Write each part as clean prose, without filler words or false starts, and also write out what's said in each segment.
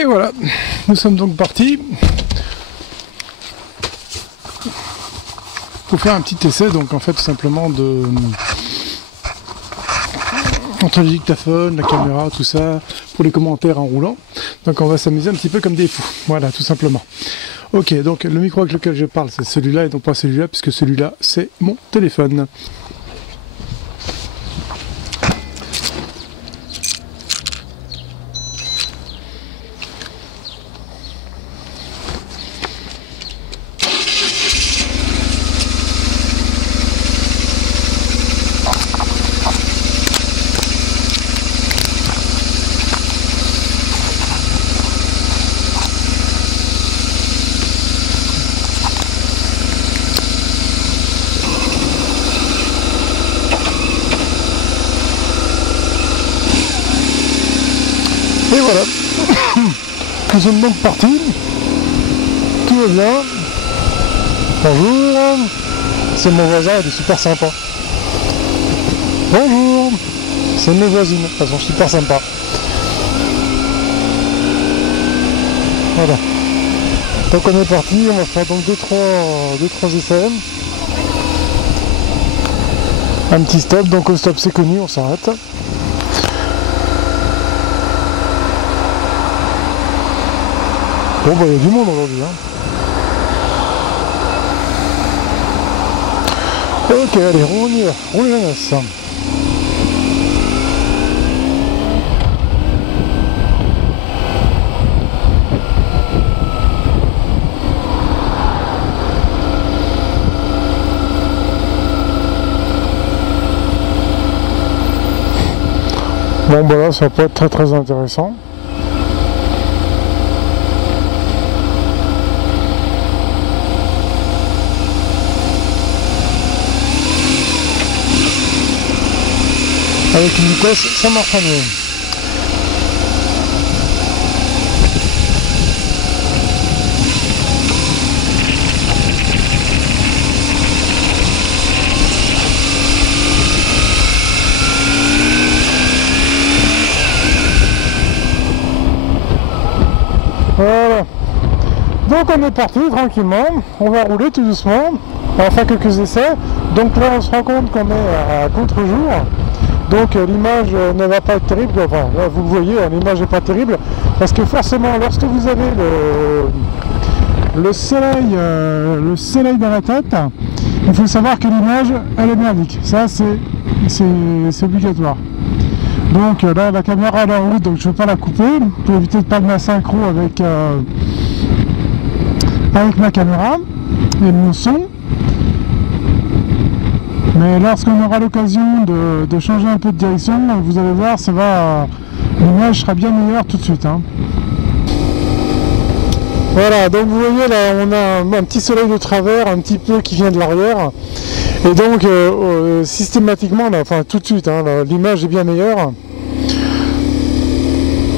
Et voilà, nous sommes donc partis pour faire un petit essai, donc en fait tout simplement entre le dictaphone, la caméra, tout ça, pour les commentaires en roulant. Donc on va s'amuser un petit peu comme des fous, voilà, tout simplement. Ok, donc le micro avec lequel je parle c'est celui-là et non pas celui-là, puisque celui-là c'est mon téléphone. Et voilà, nous sommes donc partis, tout va bien, bonjour, c'est mon voisin, il est super sympa, bonjour, c'est mes voisines, elles sont super sympas, voilà, donc on est parti, on va faire donc 2-3 essais, un petit stop, donc au stop c'est connu, on s'arrête. Bon bah il y a du monde aujourd'hui hein. Ok allez on y va, roule la noce. Bon bah là ça va pas être très intéressant. Avec une vitesse, ça marche mieux. Voilà. Donc on est parti tranquillement, on va rouler tout doucement, on va faire quelques essais. Donc là on se rend compte qu'on est à contre-jour. Donc l'image ne va pas être terrible, enfin là, vous le voyez, l'image n'est pas terrible, parce que forcément lorsque vous avez le soleil dans la tête, il faut savoir que l'image elle est merdique, ça c'est obligatoire. Donc là la caméra elle est en route, donc je ne vais pas la couper, pour éviter de perdre ma synchro avec ma caméra et mon son. Mais lorsqu'on aura l'occasion de changer un peu de direction, vous allez voir, l'image sera bien meilleure tout de suite. Hein. Voilà, donc vous voyez là, on a un petit soleil de travers, un petit peu qui vient de l'arrière. Et donc, systématiquement, là, enfin tout de suite, hein, l'image est bien meilleure.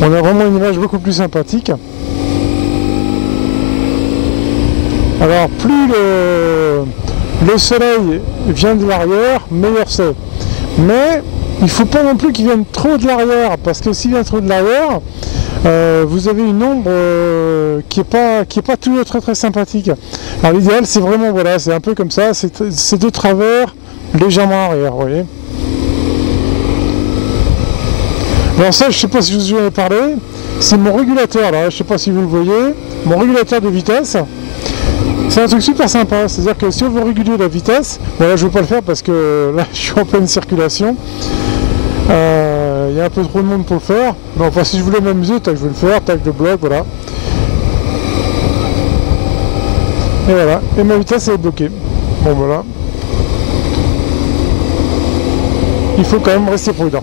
On a vraiment une image beaucoup plus sympathique. Alors, plus le soleil vient de l'arrière, meilleur c'est. Mais il ne faut pas non plus qu'il vienne trop de l'arrière, parce que s'il vient trop de l'arrière, vous avez une ombre qui est pas toujours très sympathique. Alors l'idéal c'est vraiment, voilà, c'est un peu comme ça, c'est de travers, légèrement arrière, vous voyez. Alors ça, je ne sais pas si je vous en ai parlé, c'est mon régulateur là, je ne sais pas si vous le voyez, mon régulateur de vitesse. C'est un truc super sympa, c'est-à-dire que si on veut réguler la vitesse, bon là je ne vais pas le faire parce que là je suis en pleine circulation, il y a un peu trop de monde pour le faire, mais enfin si je voulais m'amuser, tac je vais le faire, tac je le bloque, voilà. Et voilà, et ma vitesse elle est bloquée. Bon voilà. Il faut quand même rester prudent.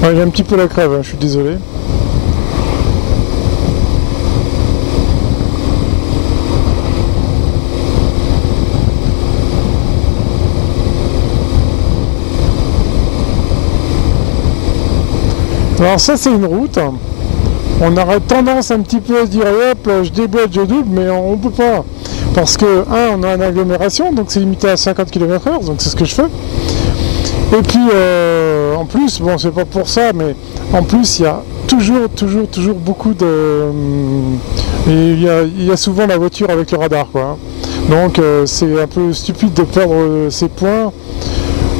Ouais, j'ai un petit peu la crève, hein, je suis désolé. Alors ça c'est une route. On aurait tendance un petit peu à se dire hop, je déboîte, je double, mais on peut pas. Parce que, on a une agglomération, donc c'est limité à 50 km/h, donc c'est ce que je fais. Et puis, en plus, bon, c'est pas pour ça, mais en plus, il y a toujours beaucoup de... Il y a souvent la voiture avec le radar, quoi. Donc, c'est un peu stupide de perdre ses points,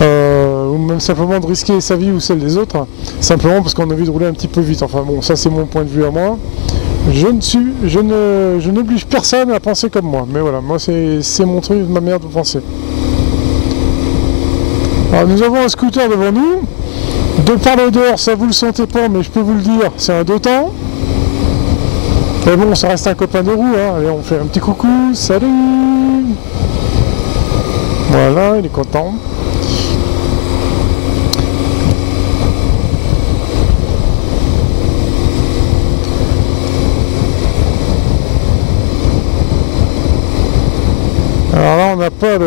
ou même simplement de risquer sa vie ou celle des autres, simplement parce qu'on a envie de rouler un petit peu vite. Enfin bon, ça c'est mon point de vue à moi. Je n'oblige personne à penser comme moi, mais voilà, moi c'est mon truc, ma manière de penser. Alors nous avons un scooter devant nous. De par l'odeur, ça vous le sentez pas, mais je peux vous le dire, c'est un deux temps. Mais bon, ça reste un copain de roue, hein. Allez, on fait un petit coucou, salut. Voilà, il est content. Alors là, on n'a pas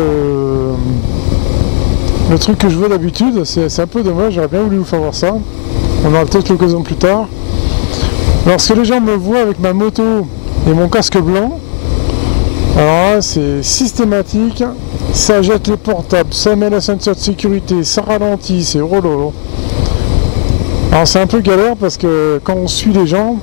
le truc que je veux d'habitude, c'est un peu dommage, j'aurais bien voulu vous faire voir ça. On aura peut-être l'occasion plus tard. Lorsque les gens me voient avec ma moto et mon casque blanc, alors là, c'est systématique, ça jette les portables, ça met la ceinture de sécurité, ça ralentit, c'est rololo. Alors c'est un peu galère parce que quand on suit les gens,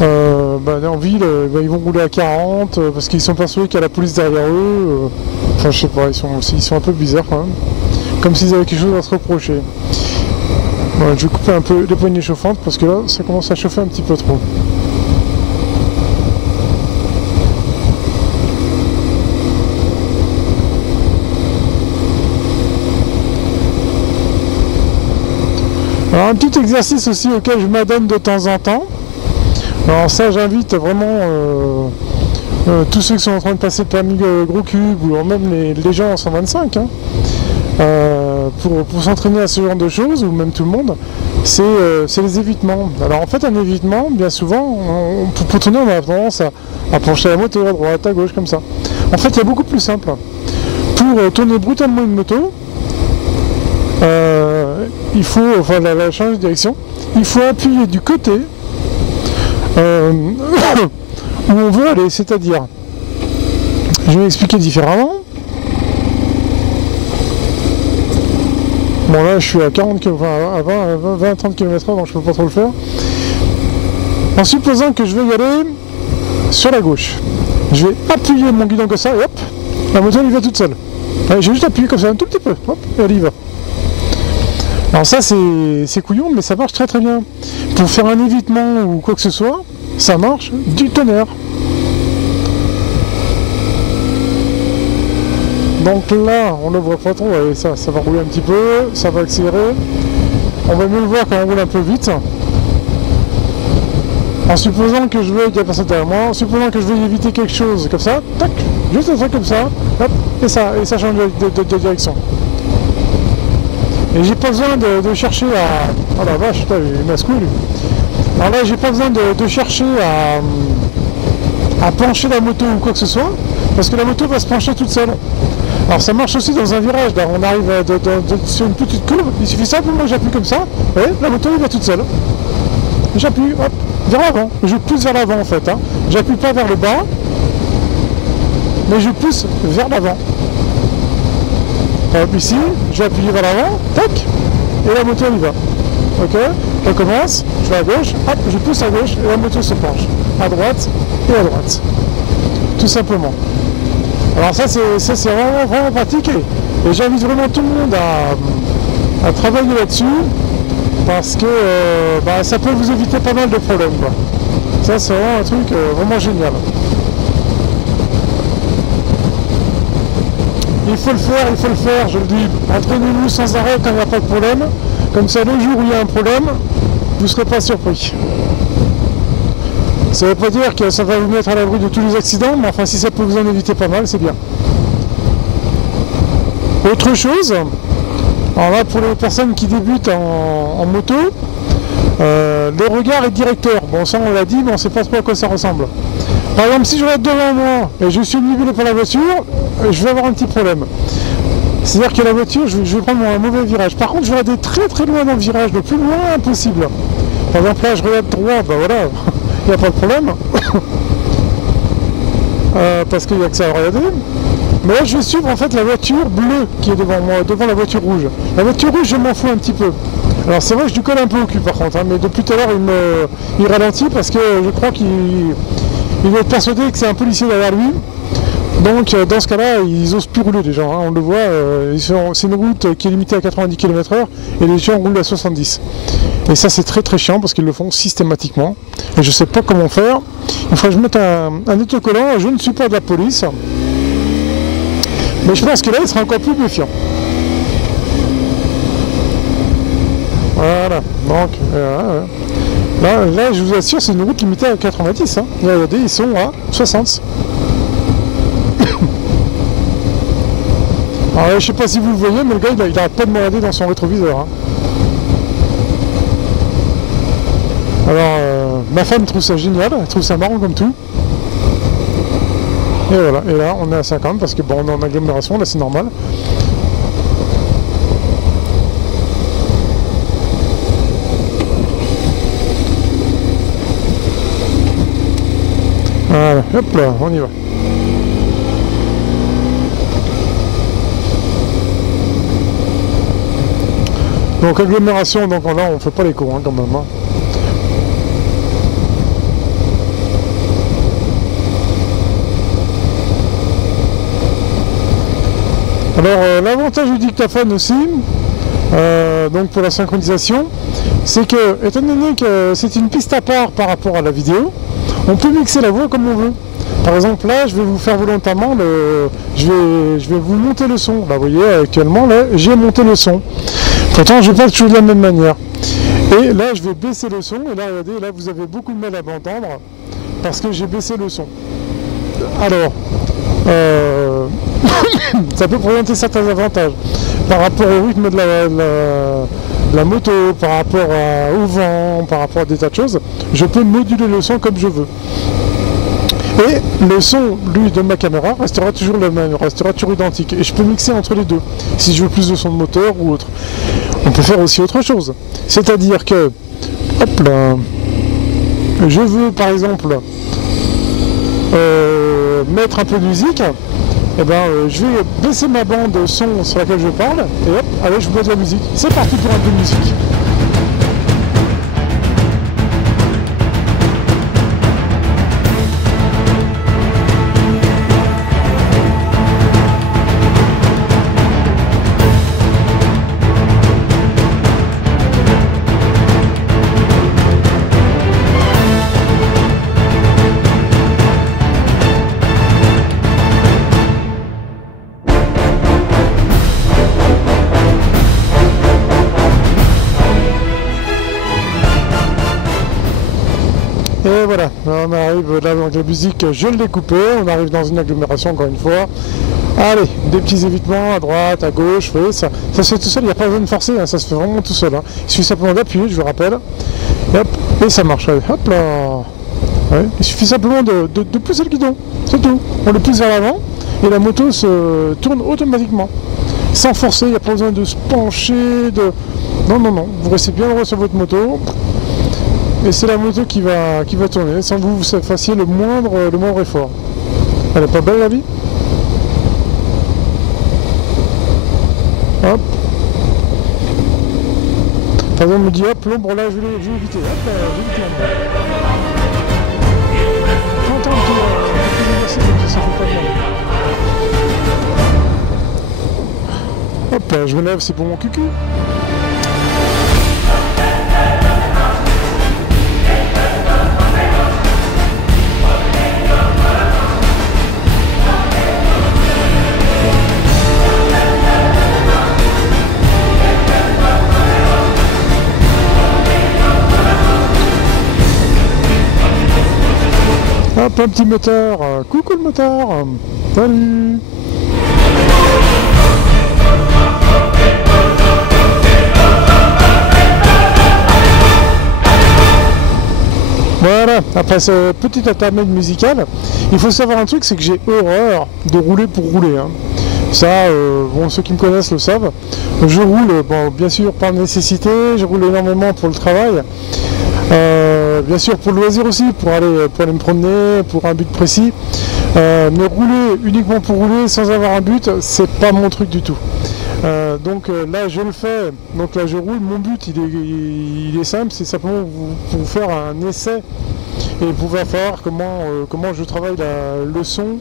en ville, ils vont rouler à 40 parce qu'ils sont persuadés qu'il y a la police derrière eux. Enfin, je sais pas, ils sont un peu bizarres quand même. Comme s'ils avaient quelque chose à se reprocher. Voilà, je vais couper un peu les poignées chauffantes parce que là, ça commence à chauffer un petit peu trop. Alors, un petit exercice aussi auquel je m'adonne de temps en temps. Alors ça, j'invite vraiment tous ceux qui sont en train de passer le permis gros cube ou même les gens en 125 hein, pour s'entraîner à ce genre de choses, ou même tout le monde, c'est les évitements. Alors en fait, un évitement, bien souvent, pour tourner, on a tendance à pencher la moto à droite, à gauche, comme ça. En fait, il y a beaucoup plus simple. Pour tourner brutalement une moto, il faut, la changer de direction, il faut appuyer du côté où on veut aller, c'est-à-dire, je vais expliquer différemment. Bon là je suis à 40 km, à 20-30 km/h, donc je peux pas trop le faire. En supposant que je vais y aller sur la gauche, je vais appuyer mon guidon comme ça et hop, la moto elle y va toute seule. J'ai juste appuyé comme ça un tout petit peu, hop, et elle y va. Alors ça c'est couillon, mais ça marche très très bien. Pour faire un évitement ou quoi que ce soit, ça marche du tonnerre. Donc là, on ne le voit pas trop, et ça va rouler un petit peu, ça va accélérer. On va mieux le voir quand on roule un peu vite. En supposant que je veuille, il y a personne derrière moi, en supposant que je veuille éviter quelque chose comme ça, tac, juste un truc comme ça, hop, et ça change de direction. Et j'ai pas besoin de chercher à... Oh la vache, putain, il m'a secoué lui. Alors là, j'ai pas besoin de chercher à pencher la moto ou quoi que ce soit, parce que la moto va se pencher toute seule. Alors ça marche aussi dans un virage, là, on arrive sur une petite courbe, il suffit simplement que j'appuie comme ça, et la moto elle va toute seule. J'appuie, hop, vers l'avant, je pousse vers l'avant en fait, hein. J'appuie pas vers le bas, mais je pousse vers l'avant. Hop, ici, j'ai appuyé vers l'avant, tac, et la moto elle y va. Ok, on commence, je vais à gauche, hop, je pousse à gauche, et la moto se penche. À droite, et à droite. Tout simplement. Alors ça c'est vraiment pratique, et j'invite vraiment tout le monde à travailler là-dessus, parce que ça peut vous éviter pas mal de problèmes, quoi. Ça c'est vraiment un truc vraiment génial. Il faut le faire, je le dis. Entraînez-vous sans arrêt quand il n'y a pas de problème. Comme ça, le jour où il y a un problème, vous ne serez pas surpris. Ça ne veut pas dire que ça va vous mettre à l'abri de tous les accidents, mais enfin, si ça peut vous en éviter pas mal, c'est bien. Autre chose, alors là, pour les personnes qui débutent en moto, le regard est directeur. Bon, ça, on l'a dit, mais on ne sait pas trop à quoi ça ressemble. Par exemple, si je regarde devant moi et je suis nivelé par la voiture, je vais avoir un petit problème. C'est-à-dire que la voiture, je vais prendre un mauvais virage. Par contre, je vais aller très très loin dans le virage, le plus loin possible. Par exemple, là, je regarde droit, bah voilà, il n'y a pas de problème. Parce qu'il n'y a que ça à regarder. Mais là, je vais suivre en fait la voiture bleue qui est devant moi, devant la voiture rouge. La voiture rouge, je m'en fous un petit peu. Alors c'est vrai que je lui colle un peu au cul par contre, hein, mais depuis tout à l'heure, il ralentit parce que je crois qu'il doit être persuadé que c'est un policier derrière lui. Donc dans ce cas-là, ils osent plus rouler les gens, hein, on le voit, c'est une route qui est limitée à 90 km/h et les gens roulent à 70. Et ça c'est très très chiant parce qu'ils le font systématiquement. Et je sais pas comment faire. Il faudrait que je mette un autocollant, je ne suis pas de la police. Mais je pense que là il sera encore plus méfiant. Voilà, donc là je vous assure c'est une route limitée à 90. Hein. Regardez, ils sont à 60. Alors, je sais pas si vous le voyez, mais le gars il arrête pas de me regarder dans son rétroviseur. Hein. Alors, ma femme trouve ça génial, elle trouve ça marrant comme tout. Et voilà, et là on est à 50 parce que bon, on est en agglomération, là c'est normal. Voilà, hop là, on y va. Donc agglomération, donc là on fait pas les cons hein, quand même. Hein. Alors l'avantage du dictaphone aussi, donc pour la synchronisation, c'est que, étant donné que c'est une piste à part par rapport à la vidéo, on peut mixer la voix comme on veut. Par exemple là, je vais vous faire volontairement je vais vous monter le son. Là vous voyez actuellement là, j'ai monté le son. Pourtant je ne vais pas toujours de la même manière. Et là je vais baisser le son, et là regardez, là vous avez beaucoup de mal à m'entendre parce que j'ai baissé le son. Alors, ça peut présenter certains avantages par rapport au rythme de la moto, par rapport au vent, par rapport à des tas de choses. Je peux moduler le son comme je veux. Et le son, lui, de ma caméra restera toujours le même, restera toujours identique. Et je peux mixer entre les deux, si je veux plus de son de moteur ou autre. On peut faire aussi autre chose. C'est-à-dire que, hop là, je veux par exemple mettre un peu de musique, et ben je vais baisser ma bande son sur laquelle je parle, et hop, allez, je vous mets de la musique. C'est parti pour un peu de musique. Et voilà, on arrive là donc la musique, je l'ai coupée, on arrive dans une agglomération encore une fois. Allez, des petits évitements à droite, à gauche, oui, ça se fait tout seul, il n'y a pas besoin de forcer, hein, ça se fait vraiment tout seul. Hein. Il suffit simplement d'appuyer, je vous rappelle, et, hop, et ça marche, allez, hop là. Ouais, il suffit simplement de pousser le guidon, c'est tout. On le pousse vers l'avant et la moto se tourne automatiquement. Sans forcer, il n'y a pas besoin de se pencher, Non, non, non, vous restez bien droit sur votre moto. Et c'est la moto qui va tourner sans que vous fassiez le moindre effort. Elle est pas belle la vie? Hop. Par exemple, on me dit hop, l'ombre là, je vais éviter. Hop, j'évite l'ombre. J'entends ça fait pas de mal. Hop là, je me lève, c'est pour mon cucu. Hop, un petit moteur, coucou le moteur, salut. Voilà, après ce petit intermède musical, il faut savoir un truc, c'est que j'ai horreur de rouler pour rouler. Hein. Ça, bon, ceux qui me connaissent le savent. Je roule, bon, bien sûr par nécessité, je roule énormément pour le travail. Bien sûr pour le loisir aussi, pour aller me promener, pour un but précis. Mais rouler uniquement pour rouler sans avoir un but, c'est pas mon truc du tout. Donc là je le fais, donc là je roule, mon but il est simple, c'est simplement pour vous faire un essai et vous faire voir comment je travaille le son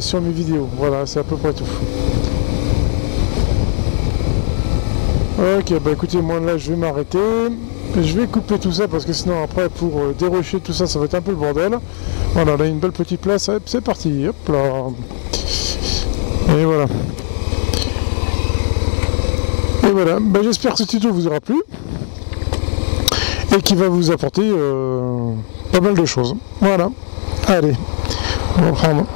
sur mes vidéos. Voilà, c'est à peu près tout. Ok, bah écoutez, moi là je vais m'arrêter. Je vais couper tout ça parce que sinon après pour dérocher tout ça, ça va être un peu le bordel. Voilà, là une belle petite place, c'est parti, hop là. Et voilà. Et voilà, bah, j'espère que ce tuto vous aura plu et qu'il va vous apporter pas mal de choses. Voilà, allez, on va prendre.